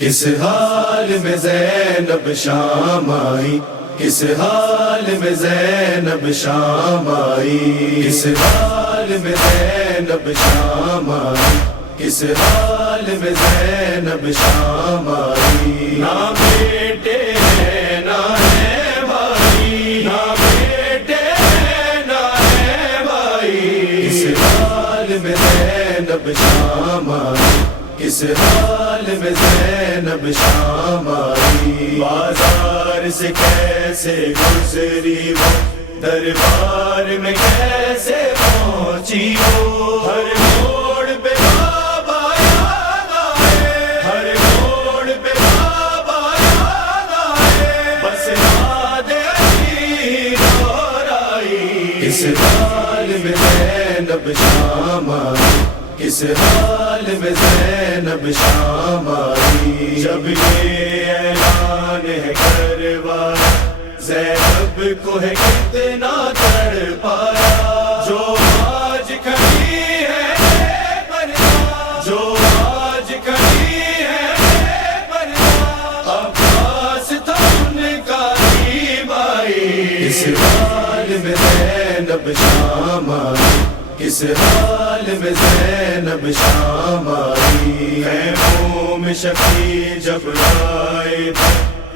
کس حال میں زینب شام آئی، کس حال میں زینب شام آئی، کس حال میں زینب شام آئی، کس حال میں زینب شام آئی۔ نہ بیٹے ہیں نہ ہے بھائی، نہ بیٹے ہیں نہ ہے بھائی، کس حال میں زینب شام آئی، کس حال میں زینب شام آئی۔ بازار سے کیسے گزری وہ، دربار میں کیسے پہنچی وہ، ہر موڑ پہ بابا یاد آئے، ہر موڑ پہ بابا یاد آئے، بس یاد علی دور آئی۔ کس حال میں زینب شام آئی، کس حال میں زینب شام آئی۔ جب یہ اعلان ہے کروا، زینب کو ہے کتنا تڑپایا، جو آج کھڑی ہے پرواہ، جو آج کھڑی ہے پرواہ، عباس تھا ان کا ہی بھائی۔ کس حال میں زینب شام آئی، کس حال میں زینب شام آئی۔ خیموں میں شفیع جب آئے تھے،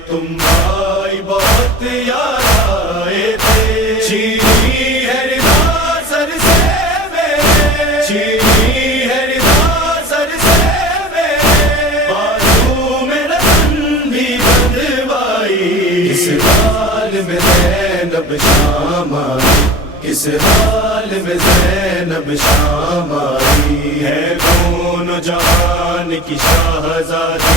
تم بھائی بہت یاد آئے تھے، چھینی ہے رضا سر سے میرے، چھینی ہے رضا سر سے میرے، بازو میں رتن بھی بندوائی۔ کس حال میں زینب شام آئی، کس حال میں زینب شام آئی۔ ہے دونوں جہان کی شہزادی،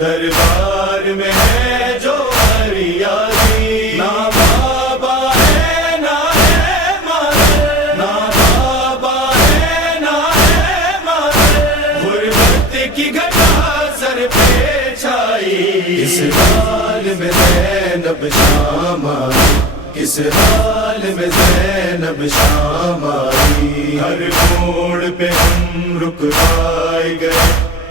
دربار میں ہے جو فریادی، نہ بابا ہے نہ ہے مادر، نہ بابا ہے نہ ہے مادر، غربت کی گھٹا سر پہ چھائی۔ کس حال میں زینب شام آئی، کس حال میں زینب شام آئی۔ ہر موڑ پہ ہم رکوائے گئے،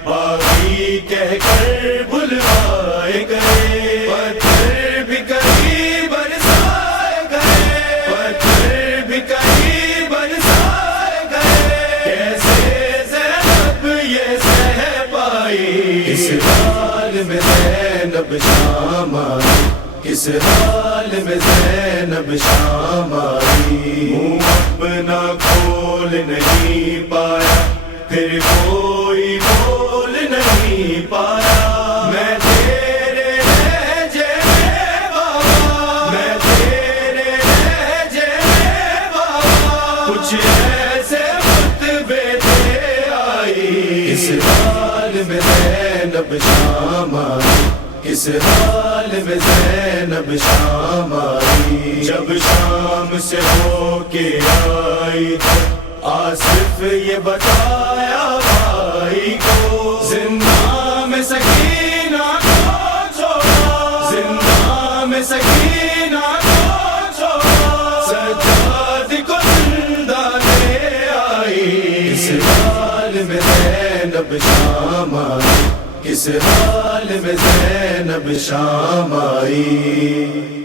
باقی کہہ کر بلوائے گئے، پتھر بھی کہیں برسائے گئے، پتھر بھی کہیں برسائے گئے، کیسے زینب یہ سہ پائی۔ کس حال میں زینب شام آئی، کس حال میں زینب شام آئی۔ منہ اپنا کھول نہیں پایا، پھر کوئی بول نہیں پایا، میں تیرے لہجے میں بابا، میں تیرے لہجے میں بابا، کچھ ایسے خطبے دے آئی۔ کس حال میں زینب شام آئی، کس حال میں زینب شام آئی۔ جب شام سے ہو کے آئی تو آصف یہ بتایا بھائی کو، زندہ میں سکینہ کو چھوڑا، زندہ میں سکینہ کو چھوڑا، سجاد کو زندہ لے آئی۔ کس حال میں زینب شام آئی، کس حال میں زینب شام آئی۔